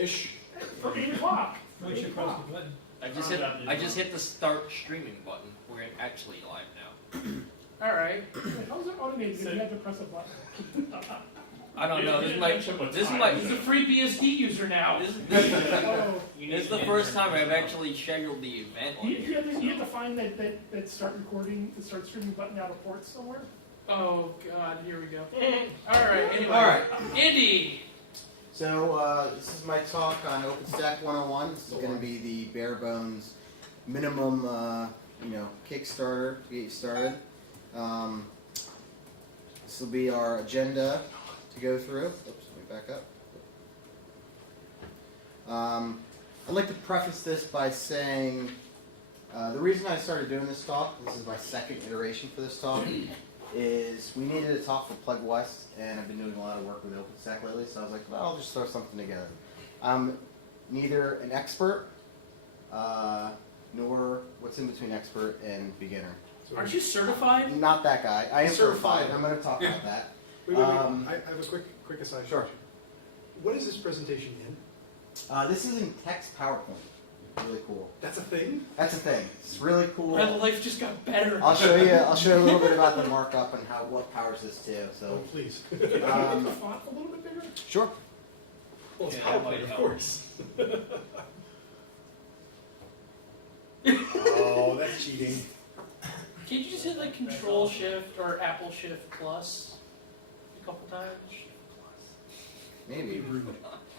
Ish. For 8 o'clock. We should press the button. I just hit the start streaming button. We're actually live now. Alright. How's it automated if you have to press a button? I don't know. This He's a free BSD user now. This Oh. is the first time I've actually scheduled the event. You have to find that start recording, the start streaming button out of ports somewhere? Oh God, here we go. Alright, anyway. Alright. Andy! So, this is my talk on OpenStack 101. This is going to be the bare bones minimum, Kickstarter to get you started. This will be our agenda to go through. Oops, let me back up. I'd like to preface this by saying the reason I started doing this talk, this is my second iteration for this talk, is we needed a talk for Plug West, and I've been doing a lot of work with OpenStack lately, so I was like, well, I'll just throw something together. I'm neither an expert, nor what's in between expert and beginner. Aren't you certified? Not that guy. I am certified. Certified. I'm going to talk about that. Wait. I have a quick aside. Sure. What is this presentation in? This is in text PowerPoint. Really cool. That's a thing? That's a thing. It's really cool. My life just got better. I'll show you a little bit about the markup and what powers this too. Oh, So, please. Can you make the font a little bit bigger? sure. Well, it's Yeah, PowerPoint, that of might course. Oh, that's cheating. Can't you just hit like Control Shift or Apple Shift Plus a couple times? Maybe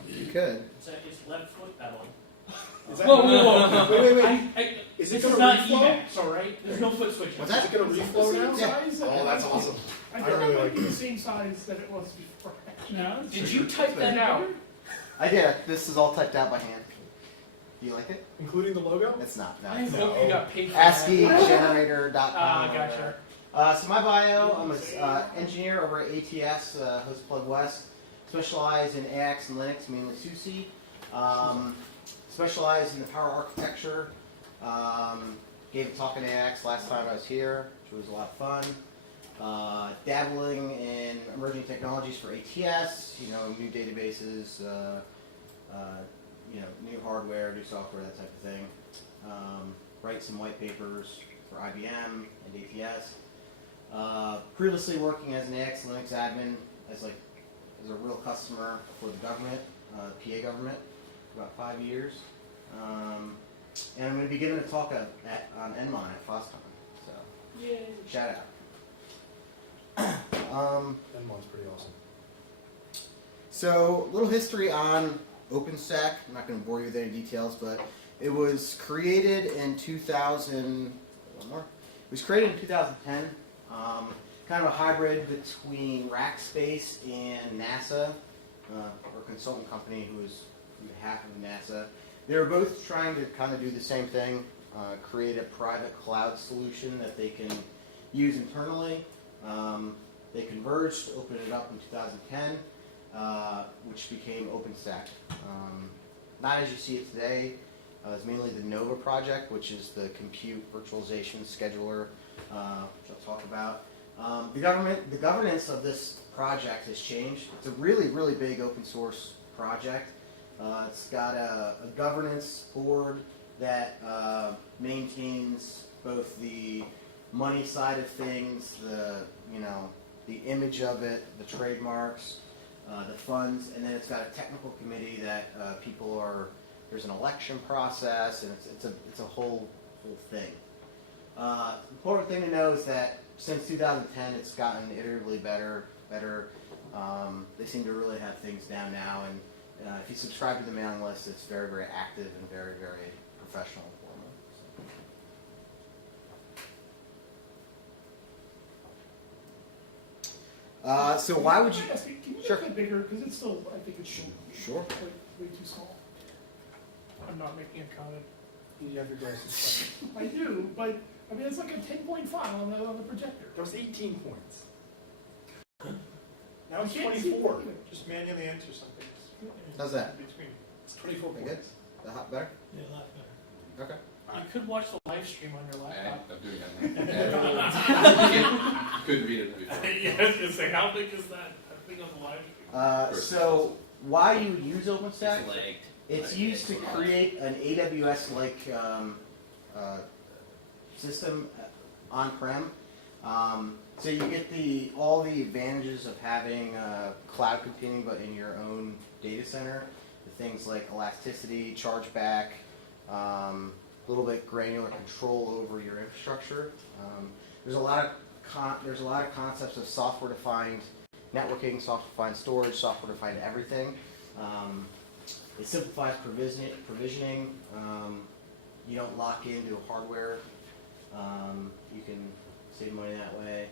you could. It's left foot pedal. Is that Whoa. Wait. Is This it is going not to reflow? Emacs, alright? There's no foot switching. What's Is that? it going to reflow now? Yeah. Size? Oh, that's awesome. I I think really it might like be it. the same size that it was before. No? Did you type that out? I did. This is all typed out by hand. Do you like it? Including the logo? It's not. I No. hope you got paid for ASCII-generator.com. Gotcha. So my bio, I'm an engineer over at ATS, host Plug West. Specialize in AX and Linux, mainly SUSE. Specialize in the power architecture. Gave a talk in AX last time I was here, which was a lot of fun. Dabbling in emerging technologies for ATS, new databases, new hardware, new software, that type of thing. Write some white papers for IBM and ATS. Previously working as an AX Linux admin as a real customer for the government, PA government, for about 5 years. And I'm going to be giving a talk on Nmon at FOSSCon. So, Yay. shout out. Nmon's pretty awesome. So, a little history on OpenStack. I'm not going to bore you with any details, but it was created in 2000. One more. It was created in 2010. Kind of a hybrid between Rackspace and NASA, or a consultant company who is on behalf of NASA. They were both trying to kind of do the same thing, create a private cloud solution that they can use internally. They converged to open it up in 2010, which became OpenStack. Not as you see it today. It's mainly the Nova project, which is the compute virtualization scheduler, which I'll talk about. The governance of this project has changed. It's a really, really big open source project. It's got a governance board that maintains both the money side of things, the image of it, the trademarks, the funds, and then it's got a technical committee that there's an election process, and it's a whole thing. Important thing to know is that since 2010, it's gotten iteratively better. They seem to really have things down now, and if you subscribe to the mailing list, it's very, very active and very, very professional and formal. So why would you? Can you Sure. make it bigger? Because it's still, I think it's Sure. way too small. I'm not making a comment. You have your glasses. I do, but I mean it's like a 10-point file on the projector. That was 18 points. Now it's I can't see 24. it. Just manually enter something. How's that? In between. It's 24 Good? points. That hot better? Yeah, a lot better. Okay. You could watch the live stream on your laptop. I'm doing that. Couldn't read it before. Yeah, I was gonna say, how big is that thing on the live stream? So why you use OpenStack? It's lagged. It's used to create an AWS-like system on-prem. So you get all the advantages of having cloud computing, but in your own data center. The things like elasticity, chargeback, a little bit granular control over your infrastructure. There's a lot of concepts of software-defined networking, software-defined storage, software-defined everything. It simplifies provisioning. You don't lock into hardware. You can save money that way.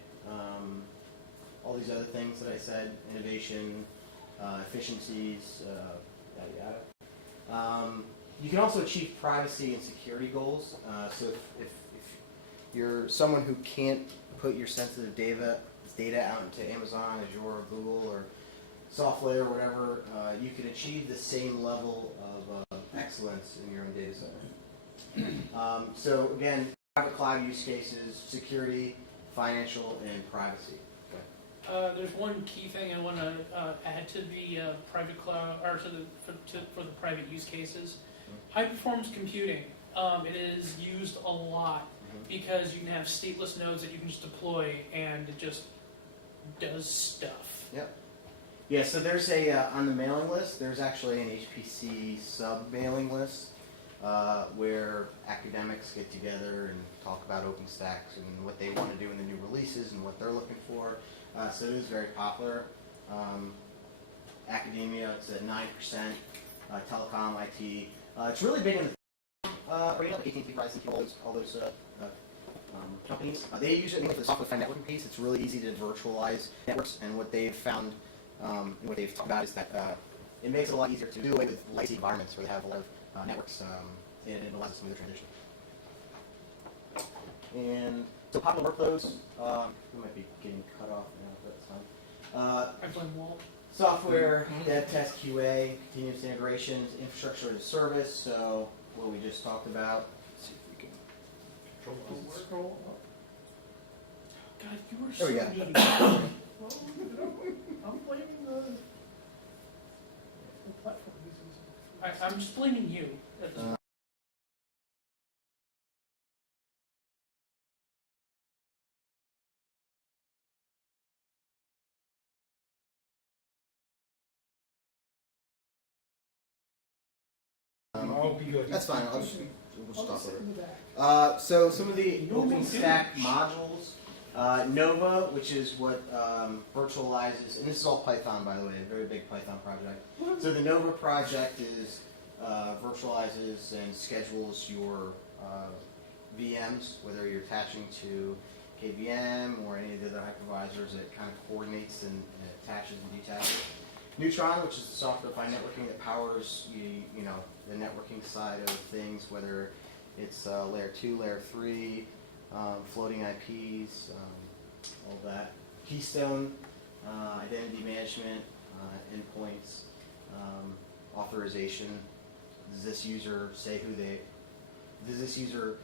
All these other things that I said, innovation, efficiencies, yada yada. You can also achieve privacy and security goals. So if you're someone who can't put your sensitive data out into Amazon, Azure, or Google, or SoftLayer, or whatever, you can achieve the same level of excellence in your own data center. So again, private cloud use cases, security, financial, and privacy. There's one key thing I want to add to the private cloud, or for the private use cases. High performance computing. It is used a lot because you can have stateless nodes that you can just deploy and it just does stuff. Yep. Yeah, so there's on the mailing list, there's actually an HPC sub-mailing list where academics get together and talk about OpenStack and what they want to do in the new releases and what they're looking for. So it is very popular. Academia, it's at 9%. Telecom, IT. It's really big in the arena, like AT&T, Verizon, all those companies. They use it mainly for the software-defined networking piece. It's really easy to virtualize networks, and what they've found, and what they've talked about is that it makes it a lot easier to do away with legacy environments where they have a lot of networks, and it allows a smoother transition. And so popular workflows, we might be getting cut off now, but that's fine. I blame Walt. Software, dev, test, QA, continuous integrations, infrastructure as a service, so what we just talked about. Let's see if we can control this. God, you were There we so go. good. Well, I'm blaming the platform he's using. I'm just blaming you at this point. I'll be good. That's fine. We'll I'll stop just sit over. in the back. So some of the OpenStack modules, Nova, which is what virtualizes, and this is all Python, by the way, a very big Python project. So the Nova project is virtualizes and schedules your VMs, whether you're attaching to KVM or any of the other hypervisors. It kind of coordinates and attaches and detaches. Neutron, which is the software-defined networking that powers you know the networking side of things, whether it's layer 2, layer 3, floating IPs, all that. Keystone, identity management, endpoints, authorization. Does this user say who they? Does this user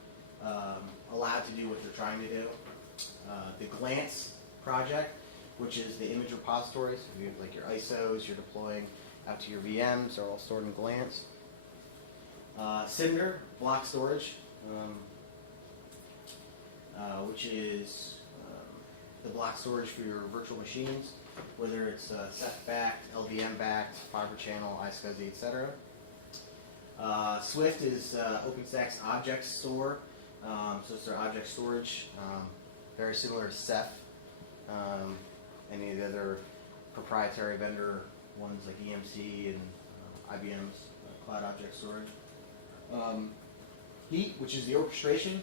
allowed to do what they're trying to do? The Glance project, which is the image repositories. So you have, like your ISOs you're deploying out to your VMs, are all stored in Glance. Cinder, block storage, which is the block storage for your virtual machines, whether it's Ceph-backed, LVM-backed, fiber channel, iSCSI, etc. Swift is OpenStack's object store, so it's their object storage, very similar to Ceph. Any of the other proprietary vendor ones like EMC and IBM's cloud object storage. Heat, which is the orchestration.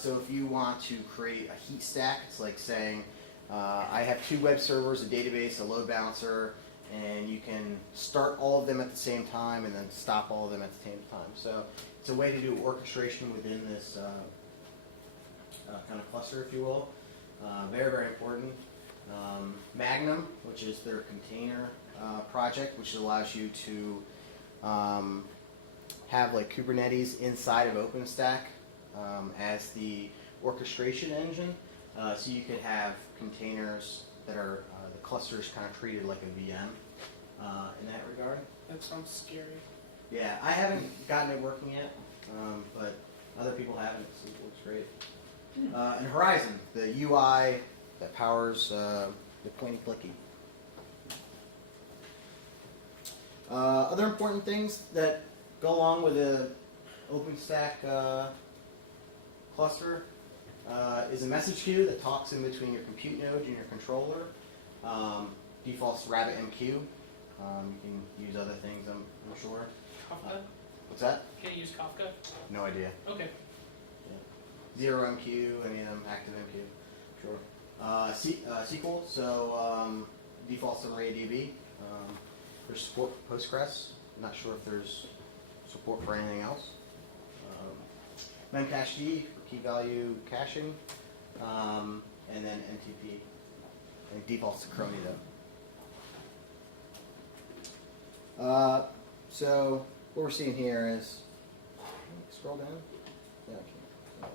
So if you want to create a heat stack, it's like saying, I have 2 web servers, a database, a load balancer, and you can start all of them at the same time and then stop all of them at the same time. So it's a way to do orchestration within this kind of cluster, if you will. Very, very important. Magnum, which is their container project, which allows you to have like Kubernetes inside of OpenStack as the orchestration engine. So you could have containers that are the clusters kind of treated like a VM in that regard. That sounds scary. Yeah, I haven't gotten it working yet, but other people have, and it looks great. And Horizon, the UI that powers the pointy clicky. Other important things that go along with a OpenStack cluster is a message queue that talks in between your compute node and your controller. Defaults RabbitMQ. You can use other things, I'm sure. Kafka? What's that? Can you use Kafka? No idea. Okay. Zero MQ, any of them, active MQ, sure. SQL, so defaults in ArrayDB. There's support for Postgres. I'm not sure if there's support for anything else. Memcached for key value caching, and then NTP. I think defaults to Chromie though. So what we're seeing here is, scroll down. Yeah, I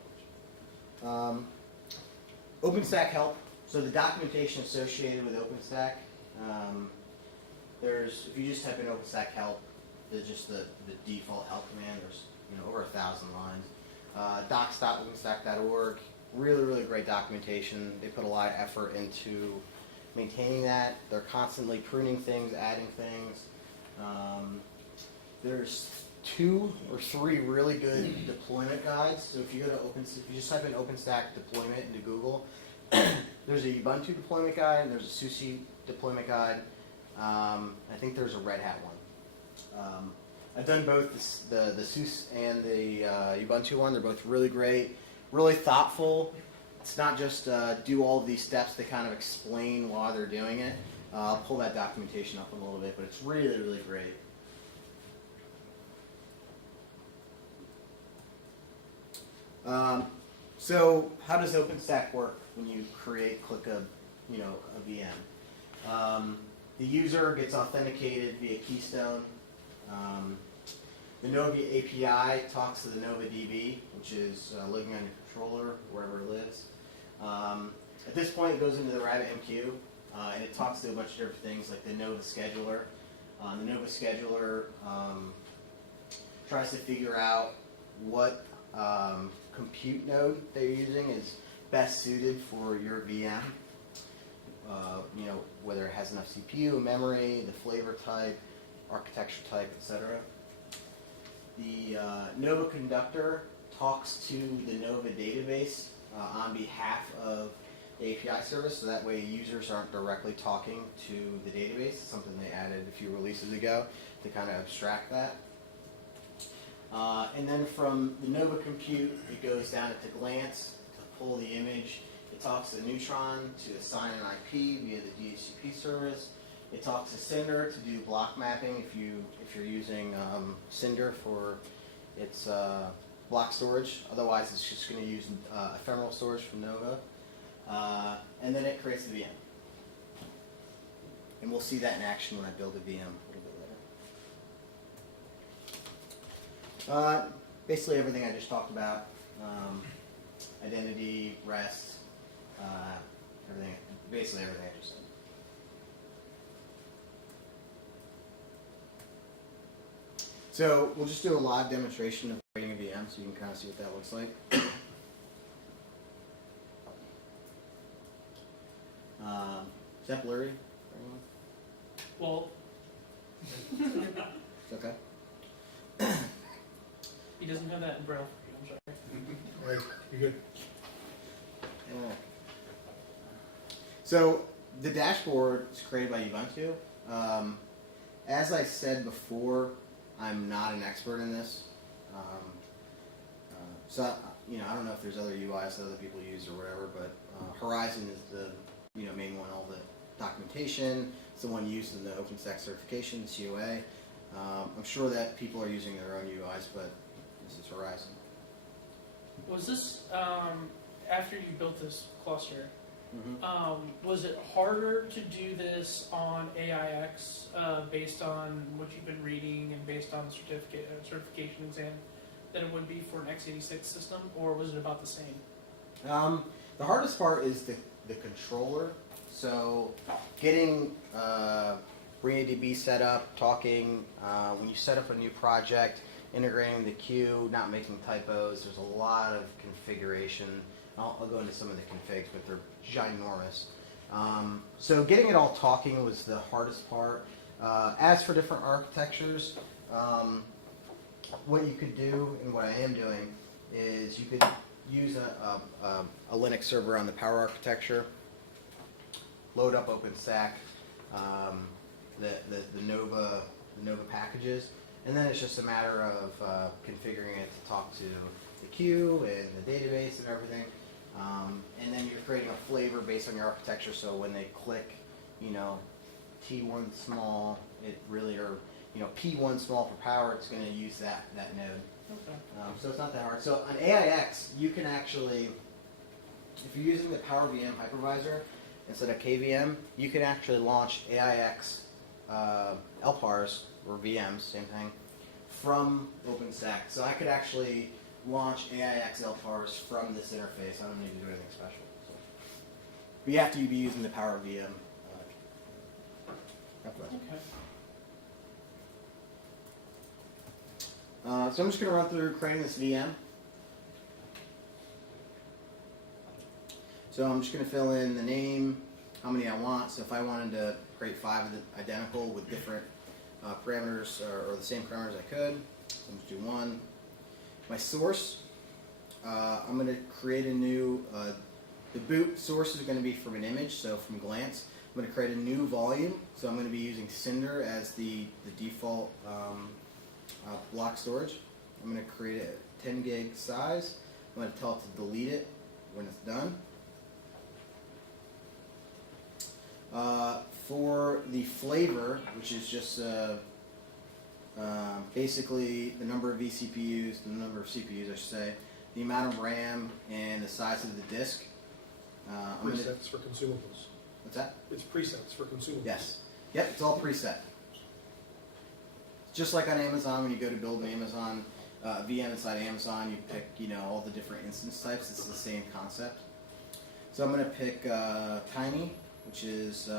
can't. OpenStack help. So the documentation associated with OpenStack. If you just type in OpenStack help, there's just the default help command. There's over 1,000 lines. Docs.openstack.org. Really, really great documentation. They put a lot of effort into maintaining that. They're constantly pruning things, adding things. There's 2 or 3 really good deployment guides. So if you go to if you just type in OpenStack deployment into Google, there's a Ubuntu deployment guide, and there's a SUSE deployment guide. I think there's a Red Hat one. I've done both the SUSE and the Ubuntu one. They're both really great, really thoughtful. It's not just do all of these steps. They kind of explain why they're doing it. I'll pull that documentation up a little bit, but it's really, really great. So how does OpenStack work when you click a VM? The user gets authenticated via Keystone. The Nova API talks to the Nova DB, which is living on your controller, wherever it lives. At this point, it goes into the RabbitMQ, and it talks to a bunch of different things, like the Nova scheduler. The Nova scheduler tries to figure out what compute node they're using is best suited for your VM. Whether it has enough CPU, memory, the flavor type, architecture type, etc. The Nova conductor talks to the Nova database on behalf of the API service, so that way users aren't directly talking to the database. It's something they added a few releases ago to kind of abstract that. And then from the Nova compute, it goes down to Glance to pull the image. It talks to Neutron to assign an IP via the DHCP service. It talks to Cinder to do block mapping if you're using Cinder for its block storage. Otherwise, it's just going to use ephemeral storage from Nova. And then it creates the VM. And we'll see that in action when I build a VM a little bit later. Basically everything I just talked about. Identity, REST, basically everything I just said. So we'll just do a live demonstration of creating a VM so you can kind of see what that looks like. Is that blurry for anyone? Well, It's okay. he doesn't have that in Braille for you, I'm sorry. Right, you're good. Yeah. So the dashboard is created by Ubuntu. As I said before, I'm not an expert in this. So I don't know if there's other UIs that other people use or whatever, but Horizon is the main one. All the documentation, it's the one used in the OpenStack certification, the COA. I'm sure that people are using their own UIs, but this is Horizon. Was this after you built this cluster? Mm-hmm. Was it harder to do this on AIX based on what you've been reading and based on the certification exam than it would be for an x86 system, or was it about the same? The hardest part is the controller. So getting where you need to be set up, talking, when you set up a new project, integrating the queue, not making typos. There's a lot of configuration. I'll go into some of the configs, but they're ginormous. So getting it all talking was the hardest part. As for different architectures, what you could do, and what I am doing, is you could use a Linux server on the Power architecture, load up OpenStack, the Nova packages, and then it's just a matter of configuring it to talk to the queue and the database and everything. And then you're creating a flavor based on your architecture, so when they click, T1 small, it really, or P1 small for Power, it's going to use that node. Okay. So it's not that hard. So on AIX, you can actually, if you're using the Power VM hypervisor instead of KVM, you can actually launch AIX LPARs, or VMs, same thing, from OpenStack. So I could actually launch AIX LPARs from this interface. I don't need to do anything special. So. But you have to be using the Power VM hypervisor. Okay. So I'm just going to run through creating this VM. So I'm just going to fill in the name, how many I want. So if I wanted to create 5 of the identical with different parameters or the same parameters, I could. So I'm just do 1. My source, I'm going to create a new, the boot source is going to be from an image, so from Glance. I'm going to create a new volume. So I'm going to be using Cinder as the default block storage. I'm going to create a 10 gig size. I'm going to tell it to delete it when it's done. For the flavor, which is just basically the number of vCPUs, the number of CPUs I should say, the amount of RAM, and the size of the disk. Presets for consumables. What's that? It's presets for consumables. Yes. Yep, it's all preset. Just like on Amazon, when you go to build an Amazon VM inside Amazon, you pick all the different instance types. It's the same concept. So I'm going to pick Tiny, which is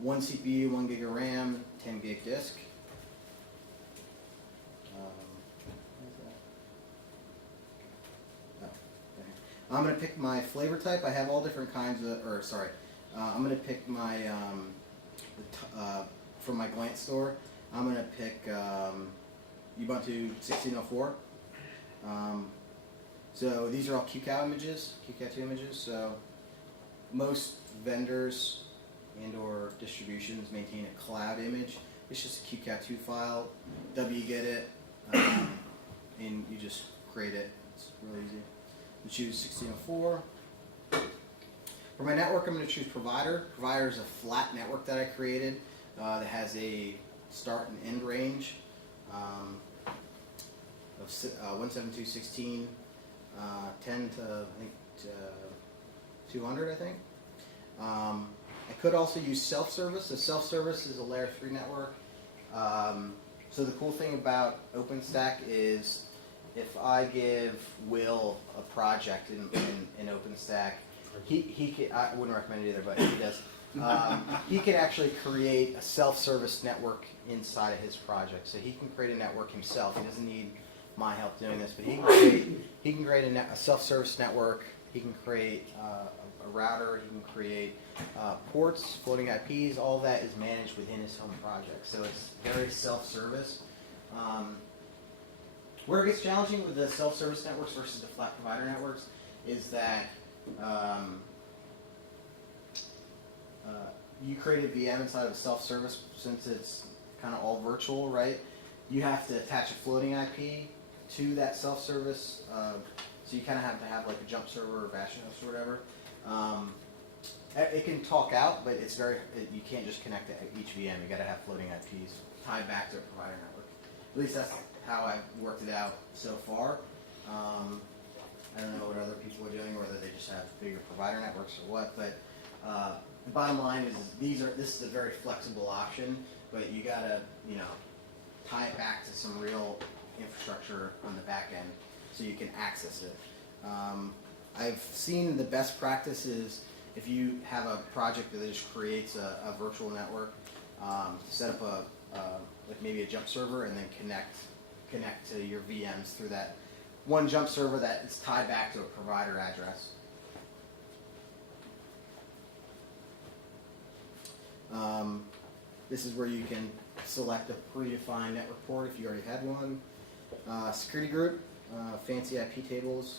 1 CPU, 1 gig of RAM, 10 gig disk. I'm going to pick my flavor type. I have all different kinds of, I'm going to pick my, from my Glance store, I'm going to pick Ubuntu 16.04. So these are all QCOW images, QCOW2 images. So most vendors and or distributions maintain a cloud image. It's just a QCOW2 file, wget it, and you just create it. It's really easy. We choose 1604. For my network, I'm going to choose provider. Provider is a flat network that I created that has a start and end range of 172.16, 10 to I think 200, I think. I could also use self-service. So self-service is a layer 3 network. So the cool thing about OpenStack is if I give Will a project in OpenStack, he could, I wouldn't recommend it either, but he does. He can actually create a self-service network inside of his project. So he can create a network himself. He doesn't need my help doing this, but he can create a self-service network. He can create a router. He can create ports, floating IPs. All that is managed within his home project. So it's very self-service. Where it gets challenging with the self-service networks versus the flat provider networks is that you create a VM inside of a self-service, since it's kind of all virtual, right? You have to attach a floating IP to that self-service, so you kind of have to have like a jump server or bash host or whatever. It can talk out, but it's you can't just connect to each VM. You got to have floating IPs tied back to a provider network. At least that's how I've worked it out so far. I don't know what other people are doing, whether they just have bigger provider networks or what, but the bottom line is this is a very flexible option, but you gotta tie it back to some real infrastructure on the back end so you can access it. I've seen the best practice is if you have a project that just creates a virtual network, set up like maybe a jump server and then connect to your VMs through that one jump server that is tied back to a provider address. This is where you can select a predefined network port if you already had one. Security group, fancy IP tables,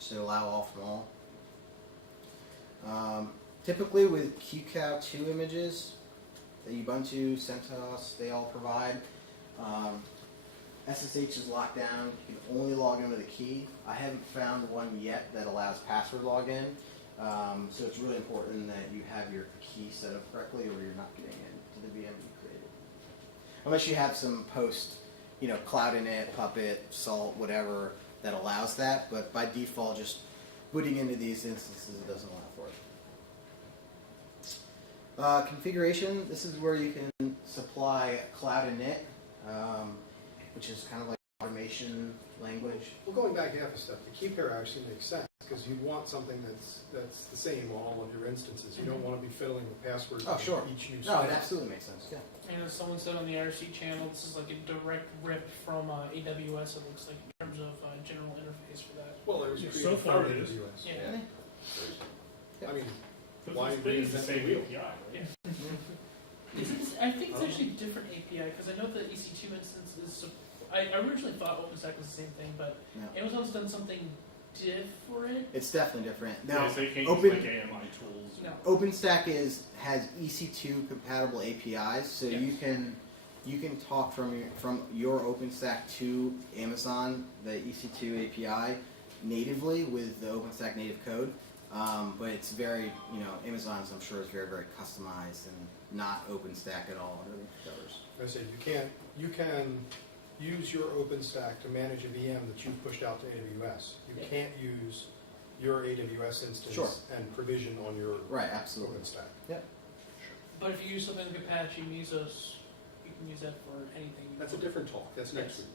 should allow all from all. Typically with QCOW2 images, the Ubuntu, CentOS, they all provide. SSH is locked down. You can only log in with a key. I haven't found one yet that allows password login. So it's really important that you have your key set up correctly or you're not getting into the VM you created. Unless you have some post, Cloud Init, Puppet, Salt, whatever that allows that. But by default, just booting into these instances, it doesn't allow for it. Configuration, this is where you can supply Cloud Init, which is kind of like automation language. Well, going back half a step, the key pair actually makes sense because you want something that's the same on all of your instances. You don't want to be fiddling with passwords Oh, sure. for each use. No, it absolutely makes sense, yeah. And as someone said on the IRC channel, this is like a direct rip from AWS, it looks like, in terms of general interface for that. Well, it was Yeah, created so far for it is. AWS. Yeah. I mean, But why it's the reinvent same the wheel? API, right? I think it's actually a different API, because I know the EC2 instance is, I originally thought OpenStack was the same thing, but No. Amazon's done something different. It's definitely different. Now, Yeah, so you can't Open- use like AMI tools. No. OpenStack has EC2 compatible APIs, so Yes. you can talk from your OpenStack to Amazon, the EC2 API, natively with the OpenStack native code. But it's very, Amazon's, I'm sure, is very, very customized and not OpenStack at all. Under the covers. I said you can use your OpenStack to manage a VM that you've pushed out to AWS. You Yeah. can't use your AWS instance Sure. and provision on your Right, absolutely. OpenStack. But if you use something like Apache Mesos, you can use that for anything. you That's a want. different talk. That's next Yes.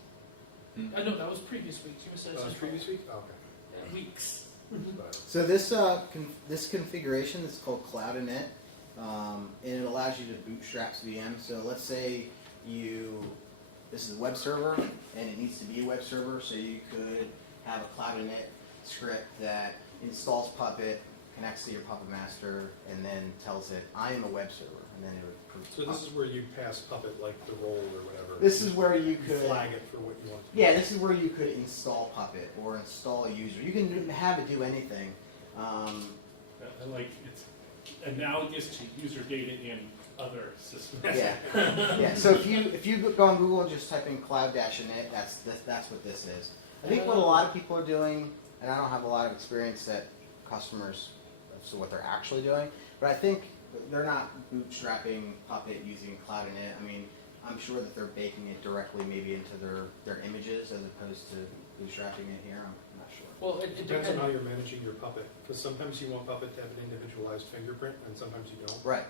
week. No, that was previous week. You said That was previous week? Oh, okay. Weeks. But So this this configuration is called Cloud Init, and it allows you to bootstrap VM. So let's say this is a web server, and it needs to be a web server, so you could have a Cloud Init script that installs Puppet, connects to your Puppet master, and then tells it, I am a web server, and then it would So this is where you pass Puppet like the role or whatever. This is where you You could flag it for what you want to do. Yeah, this is where you could install Puppet or install a user. You can have it do anything. Like it's analogous to user data in other systems. Yeah, yeah. So if you go on Google and just type in cloud-init, that's what this is. I think what a lot of people are doing, and I don't have a lot of experience at customers as to what they're actually doing, but I think they're not bootstrapping Puppet using cloud-init. I mean, I'm sure that they're baking it directly maybe into their images as opposed to bootstrapping it here. I'm not sure. Well, it Depends on depends. how you're managing your Puppet, because sometimes you want Puppet to have an individualized fingerprint, and sometimes you don't. Right.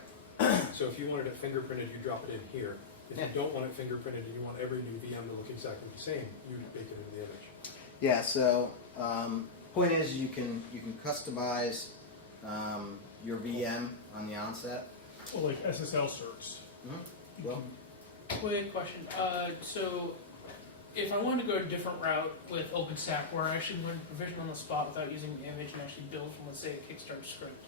So if you wanted it fingerprinted, you drop it in here. If Yeah. you don't want it fingerprinted and you want every new VM to look exactly the same, you bake it into the image. Yeah, so point is you can customize your VM on the onset. Well, like SSL certs. Well, Quick question. So, if I wanted to go a different route with OpenStack, where I actually learn provision on the spot without using the image and actually build from, let's say, a Kickstarter script,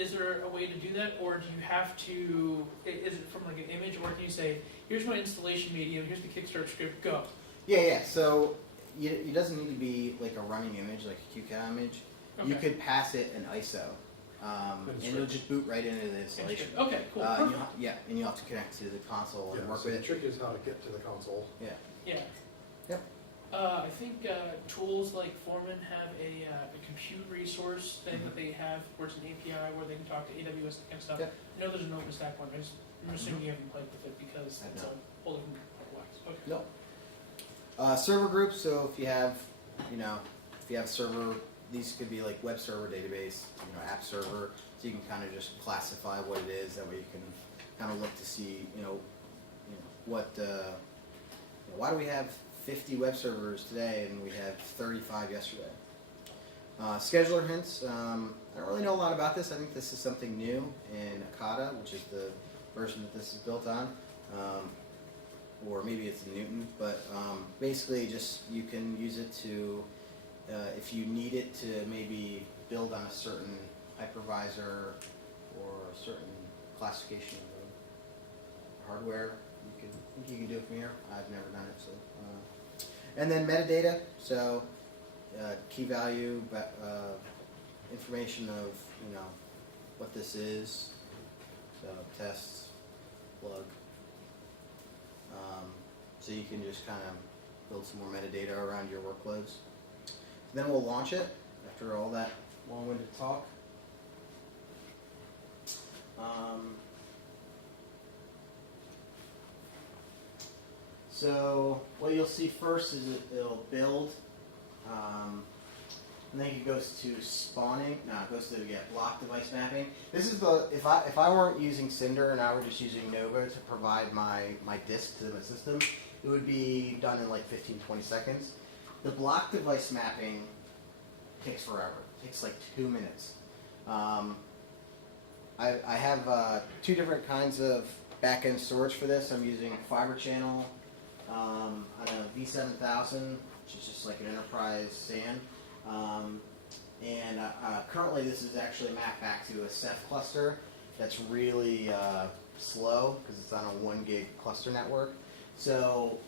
is there a way to do that, or do you have to? Is it from like an image, or can you say, "Here's my installation medium. Here's the Kickstarter script. Go." yeah. So it doesn't need to be like a running image, like a QCOW image. You Okay. could pass it an ISO, and it'll just boot right into the installation. Okay. Cool. And you'll have to connect to the console and Yeah, work so with the it. trick is how to get to the console. Yeah. Yeah. Yep. I think tools like Foreman have a compute resource thing that they have where it's an API where they can talk to AWS and kind of stuff. Yep. I know there's an OpenStack one. I'm assuming you haven't played with it because I've it's not. a whole different wax. Okay. No. Server groups. So if you have server, these could be like web server database, app server. So you can kind of just classify what it is. That way you can kind of look to see, what. Why do we have 50 web servers today and we had 35 yesterday? Scheduler hints. I don't really know a lot about this. I think this is something new in Akata, which is the version that this is built on. Or maybe it's Newton, but basically just you can use it to, if you need it to maybe build on a certain hypervisor or a certain classification of the hardware, I think you can do it from here. I've never done it, so. And then metadata, so key value, information of, what this is, so tests, plug. So you can just kind of build some more metadata around your workloads. Then we'll launch it after all that long-winded talk. So what you'll see first is it'll build, and then it goes to spawning. No, it goes to block device mapping. This is the if I weren't using Cinder and I were just using Nova to provide my disk to my system, it would be done in like 15-20 seconds. The block device mapping takes forever. It takes like 2 minutes. I have 2 different kinds of backend storage for this. I'm using Fiber Channel on a V7000, which is just like an enterprise SAN. Currently this is actually mapped back to a Ceph cluster that's really slow because it's on a 1 gig cluster network. So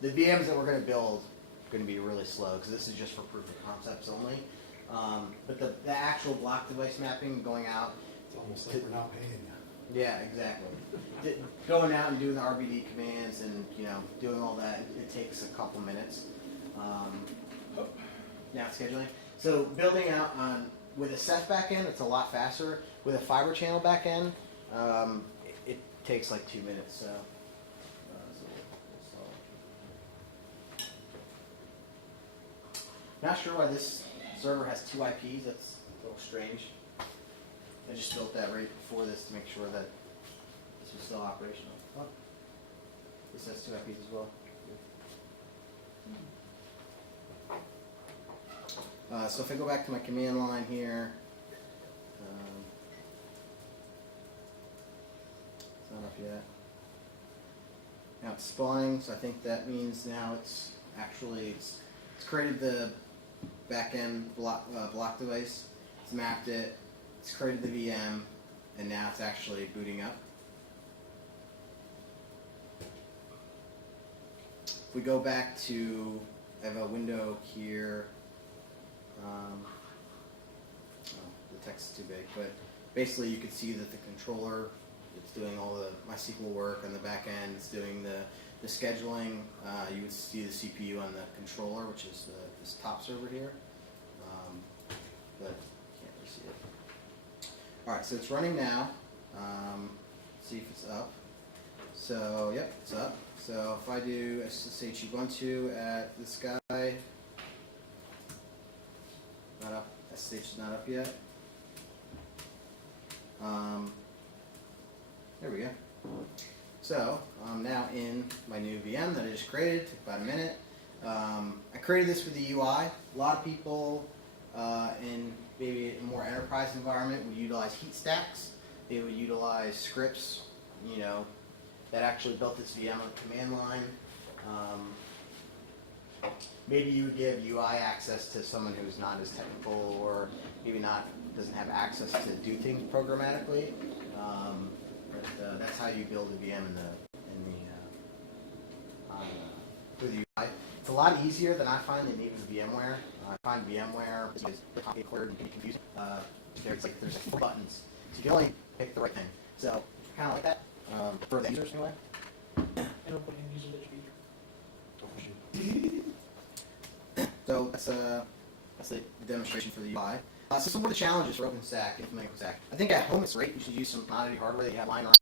the VMs that we're going to build are going to be really slow because this is just for proof of concepts only. But the actual block device mapping going out, It's almost like we're not paying you. yeah, exactly. Going out and doing the RBD commands and doing all that, it takes a couple minutes. Now scheduling. So building out with a Ceph backend, it's a lot faster. With a Fiber Channel backend, it takes like 2 minutes. So not sure why this server has 2 IPs. That's a little strange. I just built that right before this to make sure that this was still operational. Oh, this has 2 IPs as well. So if I go back to my command line here, it's not up yet. Now it's spawning, so I think that means now it's created the backend block device, it's mapped it, it's created the VM, and now it's actually booting up. If we go back to, I have a window here. The text is too big, but basically you can see that the controller, it's doing all the MySQL work on the back end, it's doing the scheduling. You would see the CPU on the controller, which is this top server here, but you can't really see it. Alright, so it's running now. See if it's up. So, yep, it's up. So if I do SSH Ubuntu at this guy, not up. SSH is not up yet. There we go. So I'm now in my new VM that I just created. Took about a minute. I created this with the UI. A lot of people in maybe a more enterprise environment would utilize heat stacks. They would utilize scripts, that actually built this VM on the command line. Maybe you would give UI access to someone who's not as technical, or maybe doesn't have access to do things programmatically. But that's how you build a VM with UI. It's a lot easier than I find than even VMware. I find VMware is complicated and confusing. There's 4 buttons, so you can only pick the right thing. So kind of like that for the users anyway. I don't put in user feature. So that's the demonstration for the UI. So some of the challenges for OpenStack, implementing OpenStack. I think at home it's great. You should use some commodity hardware that you have lying around.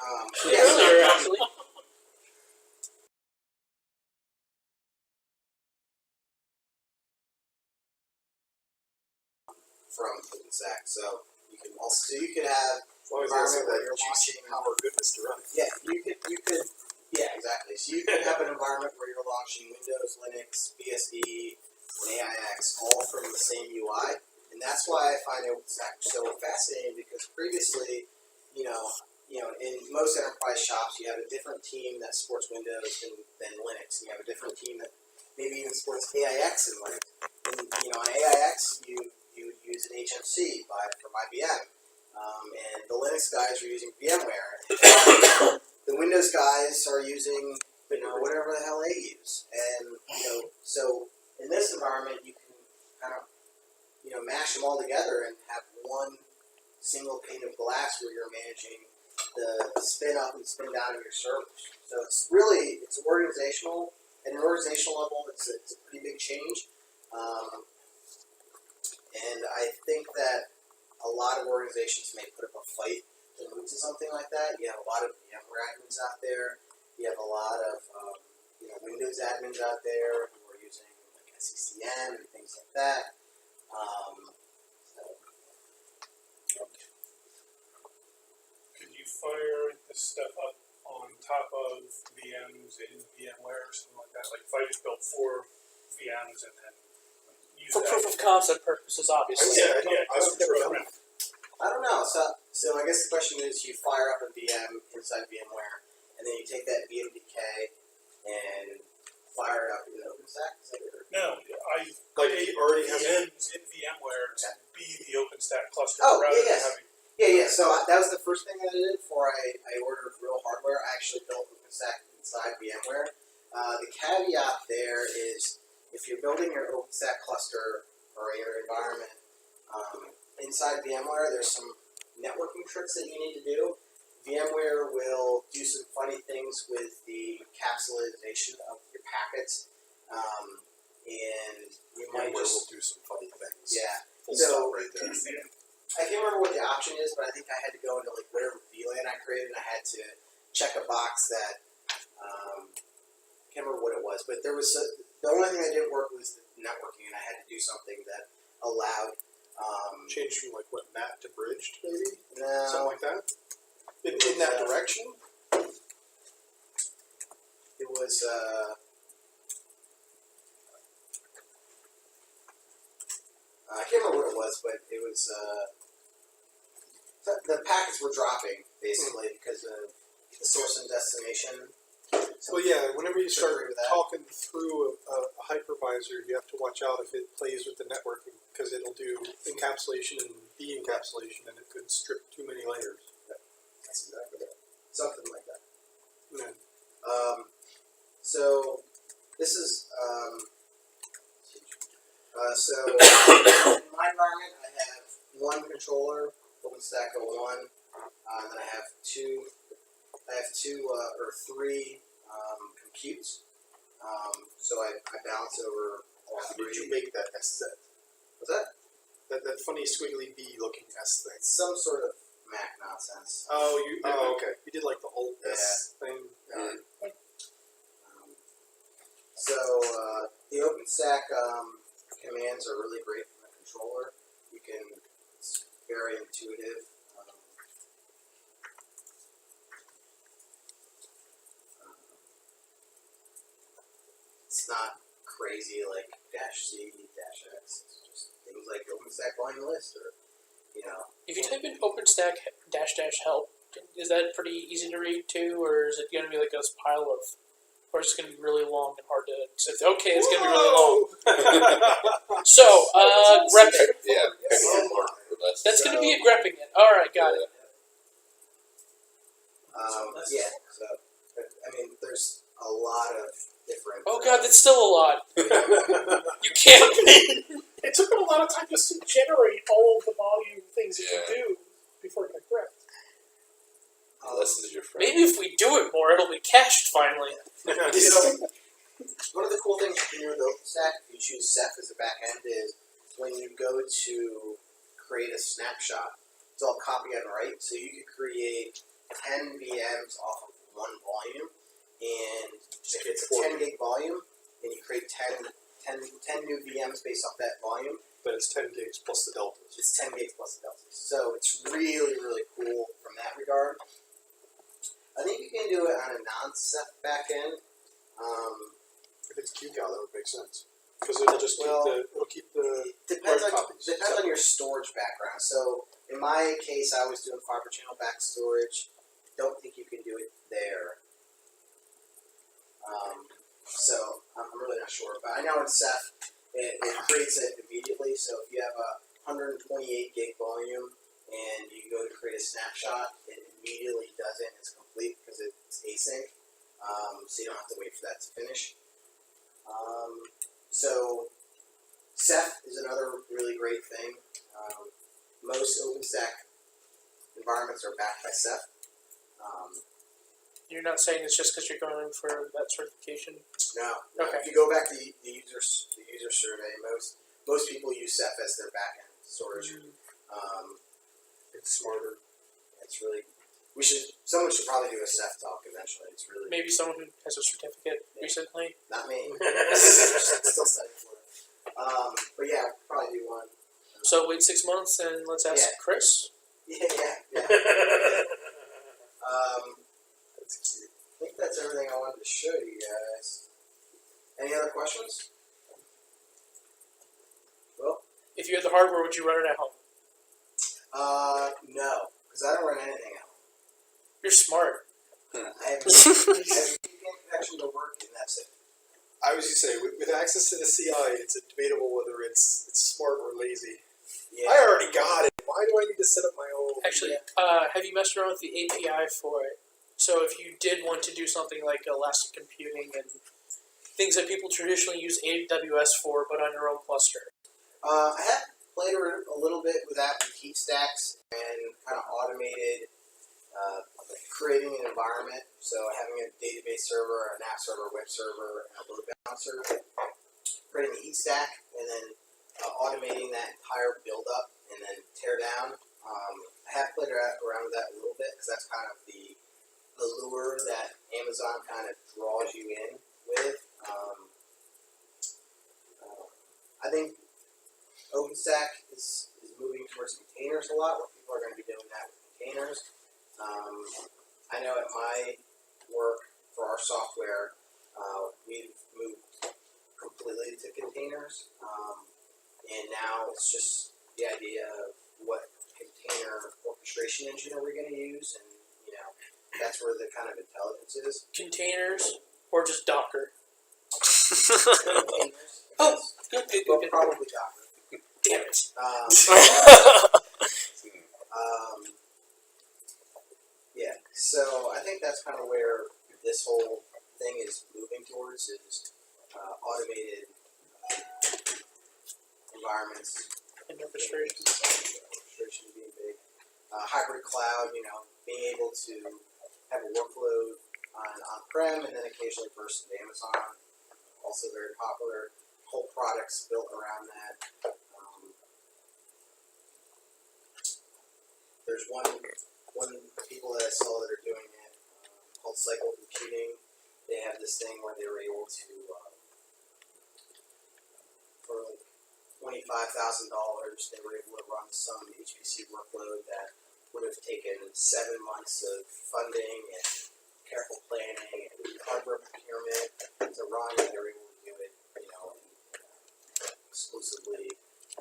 Earlier, actually. from OpenStack. So you can have As long as environment they where have you're juicy launching. power goodness to run it. Yeah, yeah, exactly. So you could have an environment where you're launching Windows, Linux, BSD, and AIX all from the same UI, and that's why I find OpenStack so fascinating because previously, in most enterprise shops, you have a different team that supports Windows than Linux, and you have a different team that maybe even supports AIX and Linux. And on AIX, you use an HMC from IBM. And the Linux guys are using VMware. The Windows guys are using, whatever the hell they use. And, so in this environment, you can kind of, mash them all together and have one single pane of glass where you're managing the spin up and spin down of your servers. So it's organizational. At an organizational level, it's a pretty big change. And I think that a lot of organizations may put up a fight to move to something like that. You have a lot of VMware admins out there. You have a lot of Windows admins out there who are using like SCCM and things like that. Could you fire this stuff up on top of VMs in VMware or something like that? Like if I just built 4 VMs and then use For that. proof of concept purposes, obviously. I don't know. So I guess the question is, you fire up a VM inside VMware, and then you take that VMDK and fire it up in OpenStack. Is that your... No, I Like create he already has VMs in VMware to be the OpenStack cluster Oh, rather yes. than having. Yeah. So that was the first thing that I did before I ordered real hardware. I actually built OpenStack inside VMware. The caveat there is if you're building your OpenStack cluster or your environment inside VMware, there's some networking tricks that you need to do. VMware will do some funny things with the capsulization of your packets, and you might VMware just will do some funny things. yeah. Full So- stop right there. I can't remember what the option is, but I think I had to go into like whatever VLAN I created, and I had to check a box that I can't remember what it was, but there was the only thing that didn't work was the networking, and I had to do something that allowed Change from like what, NAT to bridged, maybe? no, Something like that? In that direction? it was I can't remember what it was, but it was the packets were dropping basically because of the source and destination. So Well, yeah, whenever you start Agree with that. talking through a hypervisor, you have to watch out if it plays with the networking, because it'll do encapsulation and de-encapsulation, and it could strip too many layers. that's exactly it. Something like that. Yeah. So this is so in my environment I have one controller, OpenStack 01, and then I have two or three computes. So I bounce over all How three. did you make that SZ? What's that? That funny squiggly bee looking S thing. It's some sort of Mac nonsense. Oh, okay. You did like the whole S thing. So the OpenStack commands are really great from the controller. It's very intuitive. It's not crazy like -C, -X. It's just things like OpenStack volume list, or If you type in OpenStack -- help, is that pretty easy to read too, or is it going to be like this pile of, or is it going to be really long and hard to sift through? Okay, it's going to be really long. So, grepping. Yeah. That's going to be a grepping it. All right, got it. yeah. So, I mean, there's a lot of different. Oh god, that's still a lot. You can't read. It took them a lot of time just to generate all of the volume things it Yeah. could do before it got correct. Listen to your friend. Maybe if we do it more, it'll be cached finally. One of the cool things you can do with OpenStack, if you choose Ceph as a backend, is when you go to create a snapshot, it's all copy and write. So you could create 10 VMs VMs off of one volume, and if it's a 10 gig volume, then you create 10 new VMs based off that volume. But it's 10 gigs plus the deltas. It's 10 gigs plus the deltas. So it's really, really cool from that regard. I think you can do it on a non-Ceph backend. If it's QCal, that would make sense. Because it'll just keep the Depends hard on copies. your storage background. So in my case, I was doing fiber channel back storage. Don't think you can do it there. So I'm really not sure, but I know in Ceph it creates it immediately. So if you have a 128 gig volume and you go to create a snapshot, it immediately does it. It's complete because it's async. So you don't have to wait for that to finish. So Ceph is another really great thing. Most OpenStack environments are backed by Ceph. You're not saying it's just because you're going for that certification? No. Okay. If you go back to the user survey, most people use Ceph as their backend storage. It's smarter. It's really someone should probably do a Ceph talk eventually. It's really Maybe someone who has a certificate recently? not me. Still studying for it. But yeah, I'll probably do one. So wait 6 months and let's ask Yeah. Chris? Yeah. I think that's everything I wanted to show you guys. Any other questions? Well, If you had the hardware, would you run it at home? no, because I don't run anything else. You're smart. I have a VPN connection to work, and that's it. I was just saying, with access to the CI, it's debatable whether it's smart or lazy. Yeah. I already got it. Why do I need to set up my own? Actually, have you messed around with the API for it? So if you did want to do something like elastic computing and things that people traditionally use AWS for, but on your own cluster. I have played around a little bit with that with heat stacks and kind of automated creating an environment. So having a database server, an app server, web server, and a load balancer, creating a heat stack, and then automating that entire build up and then tear down. I have played around with that a little bit because that's kind of the lure that Amazon kind of draws you in with. I think OpenStack is moving towards containers a lot, where people are going to be doing that with containers. I know at my work for our software, we've moved completely to containers, and now it's just the idea of what container orchestration engine are we going to use, and that's where the kind of intelligence is. Containers or just Docker? Containers. Oh, good. Well, probably Docker. Damn it. Yeah, so I think that's kind of where this whole thing is moving towards is automated environments. And orchestration. Orchestration being big. Hybrid cloud, being able to have a workload on-prem and then occasionally burst into Amazon. Also very popular. Whole products built around that. There's one people that I saw that are doing it called Cycle Computing. They have this thing where they were able to for like $25,000 they were able to run some HPC workload that would have taken 7 months of funding and careful planning and hardware procurement to run, and they were able to do it, exclusively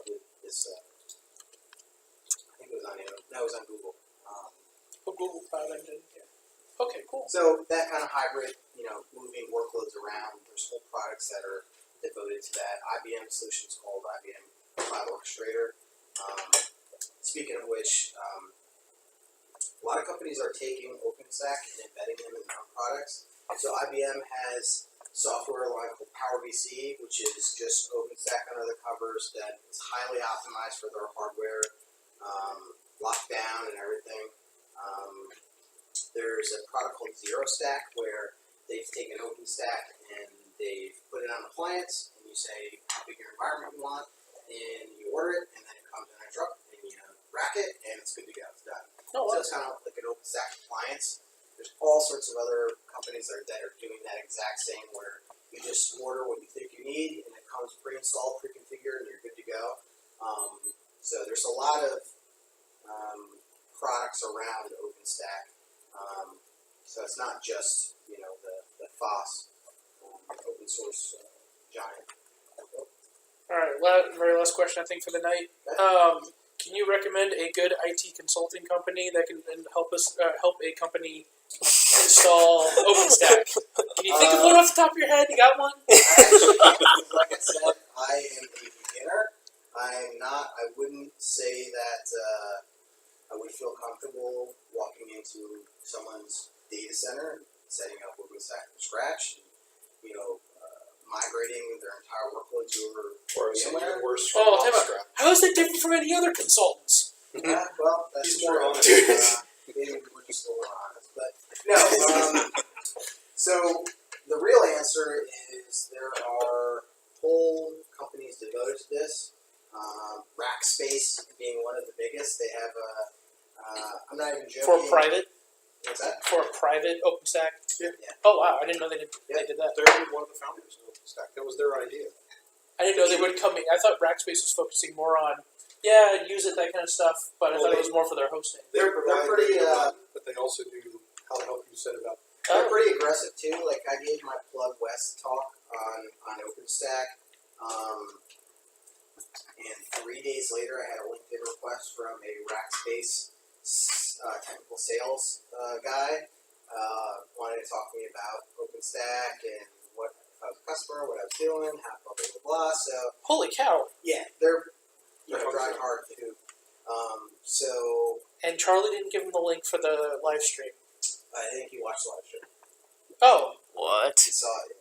with this. I think it was on Google. Google Cloud Engine. Yeah. Okay, cool. So that kind of hybrid, moving workloads around. There's whole products that are devoted to that. IBM solutions called IBM Cloud Orchestrator. Speaking of which, a lot of companies are taking OpenStack and embedding them in their own products. So IBM has software line called PowerVC, which is just OpenStack under the covers that is highly optimized for their hardware, locked down and everything. There's a product called ZeroStack where they've taken OpenStack and they've put it on appliance, and you say how big your environment you want, and you order it, and then it comes in a truck, and you rack it, and it's good to go. It's done. Oh, So wow. it's kind of like an OpenStack appliance. There's all sorts of other companies that are doing that exact same, where you just order what you think you need and it comes pre-installed, pre-configured, and you're good to go. So there's a lot of products around OpenStack. So it's not just the FOSS open source giant. All right, very last question I think for the night. Can you recommend a good IT consulting company that can help us help a company install OpenStack? Can you think of one off the top of your head? You got one? Actually, like I said, I am a beginner. I wouldn't say that I would feel comfortable walking into someone's data center and setting up OpenStack from scratch, and, migrating their entire workload to over Or is it VMware. even worse Oh, from time out. Bootstrap? How is that different from any other consultants? Well, that's He's more true. honest. Maybe we're just a little honest, but no. So the real answer is there are whole companies devoted to this. Rackspace being one of the biggest. They have I'm not even joking. For private? What's that? For a private OpenStack? Yeah. Oh wow, I didn't know they did that. They're one of the founders of OpenStack. That was their idea. I didn't know they would come in. I thought Rackspace was focusing more on use it, that kind of stuff, but I thought it was more for their hosting. They They're provide pretty, the run, but they also do how to help you set it up. They're pretty aggressive too. Like I gave my Plug West talk on OpenStack, and 3 days later I had a LinkedIn request from a Rackspace technical sales guy. Wanted to talk to me about OpenStack and what I was a customer, what I was doing, how blah blah blah blah. So Holy cow! yeah, they're trying hard too. So And Charlie didn't give him the link for the live stream. I think you watched the live stream. Oh, What? You saw it.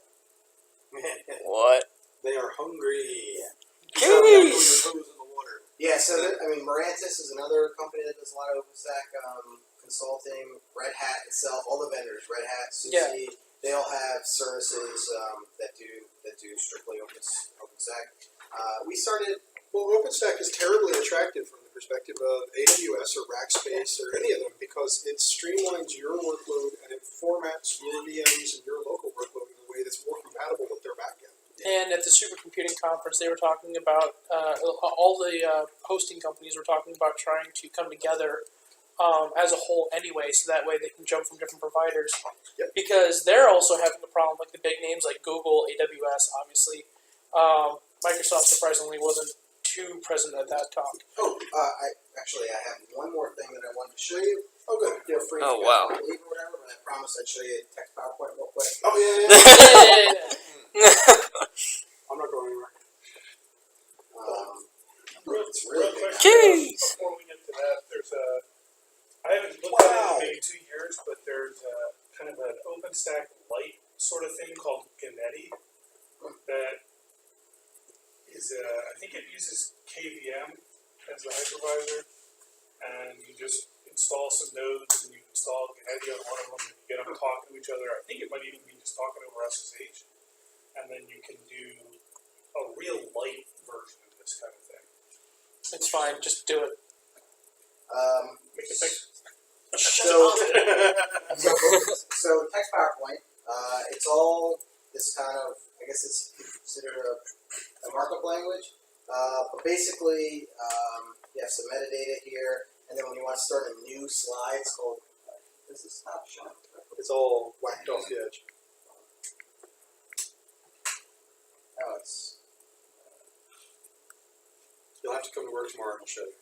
What? They are hungry. Jeez. Your toes in the water. Yeah, so Mirantis is another company that does a lot of OpenStack consulting. Red Hat itself, all the vendors, Red Hat, SUSE, they all have services that do strictly OpenStack. We started. Well, OpenStack is terribly attractive from the perspective of AWS or Rackspace or any of them because it streamlines your workload and it formats your VMs and your local workload in a way that's more compatible with their backend. and at the supercomputing conference, they were talking about all the hosting companies were talking about trying to come together as a whole anyway, so that way they can jump from different providers. Yep. Because they're also having a problem, like the big names like Google, AWS, obviously. Microsoft surprisingly wasn't too present at that talk. Oh, I have one more thing that I wanted to show you. Oh, good. Feel free Oh, to wow. leave or whatever, but I promised I'd show you a text PowerPoint real quick. Oh, yeah. Yeah. I'm not going anywhere. It's really big. Jeez. Before we get to that, I haven't looked at it in maybe 2 years, but there's kind of an OpenStack Lite sort of thing called Genneti that is, I think it uses KVM as the hypervisor, and you just install some nodes and you install Genneti on one of them and you get them talking to each other. I think it might even be just talking over SSH, and then you can do a real light version of this kind of thing. It's fine, just do it. Make it big. So text PowerPoint, it's all this kind of, I guess it's considered a markup language. But basically, you have some metadata here, and then when you want to start a new slide, it's called, does this stop showing? It's all whacked off the edge. Oh, it's, You'll have to come to work tomorrow and I'll show you.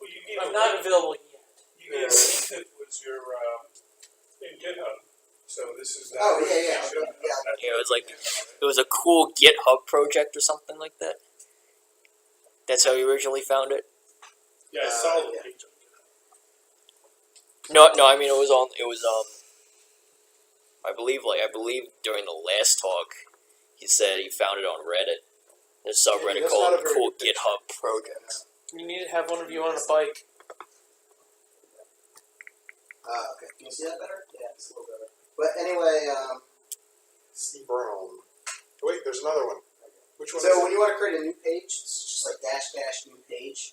Well, you gave I'm a not link- available yet. You gave a link that was your in GitHub. So this is that. Oh, yeah. Yeah, it was a cool GitHub project or something like that. That's how you originally found it. Yeah, I saw the yeah. page on GitHub. No, I mean it was I believe during the last talk he said he found it on Reddit. There's a subreddit that's called not a very Cool good picture. GitHub Projects. You need to have one of you on a bike. okay, can you see that better? Yeah, it's a little better. But anyway, C. Brown. Wait, there's another one. Which one is so when it? you want to create a new page, it's just like -- new page,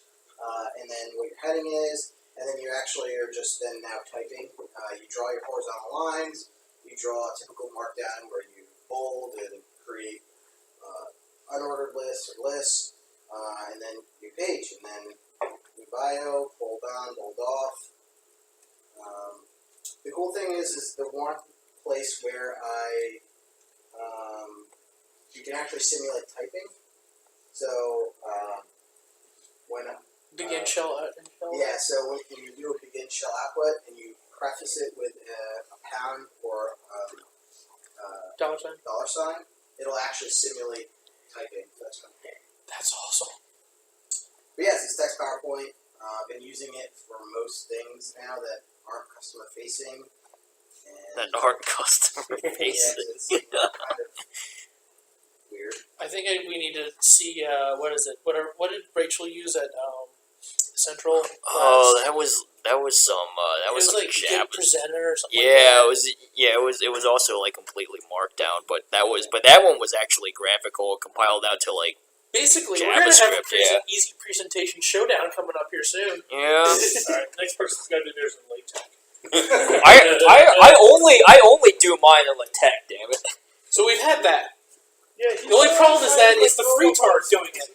and then what your heading is, and then you actually are just then now typing. You draw your horizontal lines, you draw a typical markdown where you bold and create unordered lists or lists, and then new page, and then new bio, bold on, bold off. The cool thing is the one place where you can actually simulate typing. So when Begin shell out. yeah, so when you do a begin shell output and you preface it with a pound or $sign. it'll actually simulate typing. So that's kind of cool. That's awesome. But yes, it's text PowerPoint. I've been using it for most things now that aren't customer facing. That aren't customer Yeah, facing. it's kind of weird. I think we need to see what is it? What did Rachel use at Central? Oh, that was some it was like Java. Get Presenter or something. Yeah, like it was also like completely marked down, but that one was actually graphical, compiled out to like Basically, we're gonna have a JavaScript, easy presentation showdown coming up here soon. yeah. Alright, next person's gotta do theirs in LaTeX. I only do mine in LaTeX, damn it. So we've had that. Yeah, The only problem is that it's the freetard doing it.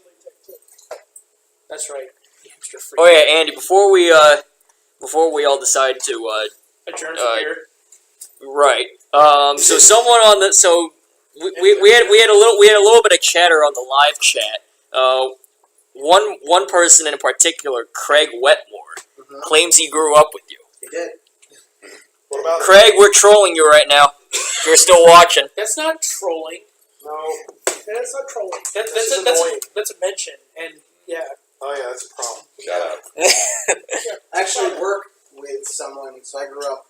That's right. The hipster freak. Oh yeah, Andy, before we all decide to Adjourn from here. right. So someone on the we had a little bit of chatter on the live chat. One person in particular, Craig Wetmore, claims he grew up with you. He did. What about Craig, we're trolling you right now. If you're still watching. That's not trolling. no? That's not trolling. That's a mention, and yeah. Oh yeah, that's a problem. Shut up. I actually worked with someone. So I grew up